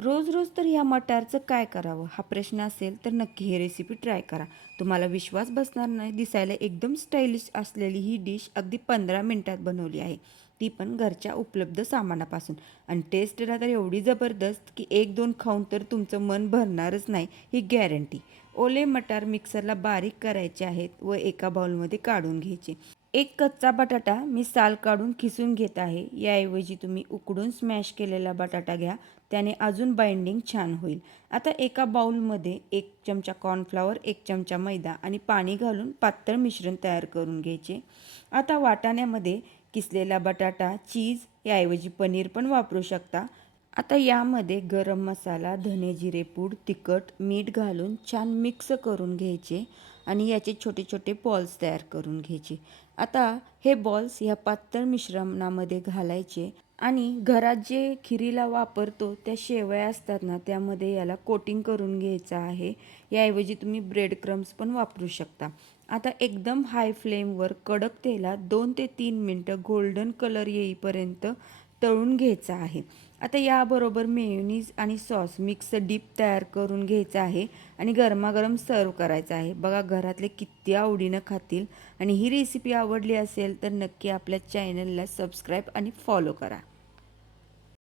रोज रोज तर ह्या मटारचं काय करावं हा प्रश्न असेल तर नक्की ही रेसिपी ट्राय करा. तुम्हाला विश्वास बसणार नाही. दिसायला एकदम स्टायलिश असलेली ही डिश अगदी 15 मिनिटात बनवली आहे, ती पण घरच्या उपलब्ध सामानापासून. आणि टेस्टला तर एवढी जबरदस्त की एक दोन खाऊन तर तुमचं मन भरणारच नाही, ही गॅरंटी. ओले मटार मिक्सरला बारीक करायचे आहेत व एका बाउलमध्ये काढून घ्यायचे. एक कच्चा बटाटा मी साल काढून खिसून घेत आहे. याऐवजी तुम्ही उकडून स्मॅश केलेला बटाटा घ्या, त्याने अजून बाइंडिंग छान होईल. आता एका बाउलमध्ये 1 चमचा कॉर्नफ्लॉवर, 1 चमचा मैदा आणि पाणी घालून पातळ मिश्रण तयार करून घ्यायचे. आता वाटाण्यामध्ये किसलेला बटाटा, चीज याऐवजी पनीर पण वापरू शकता. आता यामध्ये गरम मसाला, धने जिरे पूड, तिखट, मीठ घालून छान मिक्स करून घ्यायचे आणि याचे छोटे छोटे बॉल्स तयार करून घ्यायचे. आता हे बॉल्स ह्या पातळ मिश्रणामध्ये घालायचे आणि घरात जे खिरीला वापरतो त्या शेवया असतात ना, त्यामध्ये याला कोटिंग करून घ्यायचं आहे. याऐवजी तुम्ही ब्रेड क्रम्स पण वापरू शकता. आता एकदम हाय फ्लेमवर कडक तेलात 2 ते 3 मिनटं गोल्डन कलर येईपर्यंत तळून घ्यायचा आहे. आता याबरोबर मेयोनीज आणि सॉस मिक्स डिप तयार करून घ्यायचं आहे आणि गरमागरम सर्व करायचं आहे. बघा घरातले किती आवडीनं खातील. आणि ही रेसिपी आवडली असेल तर नक्की आपल्या चॅनलला सबस्क्राईब आणि फॉलो करा.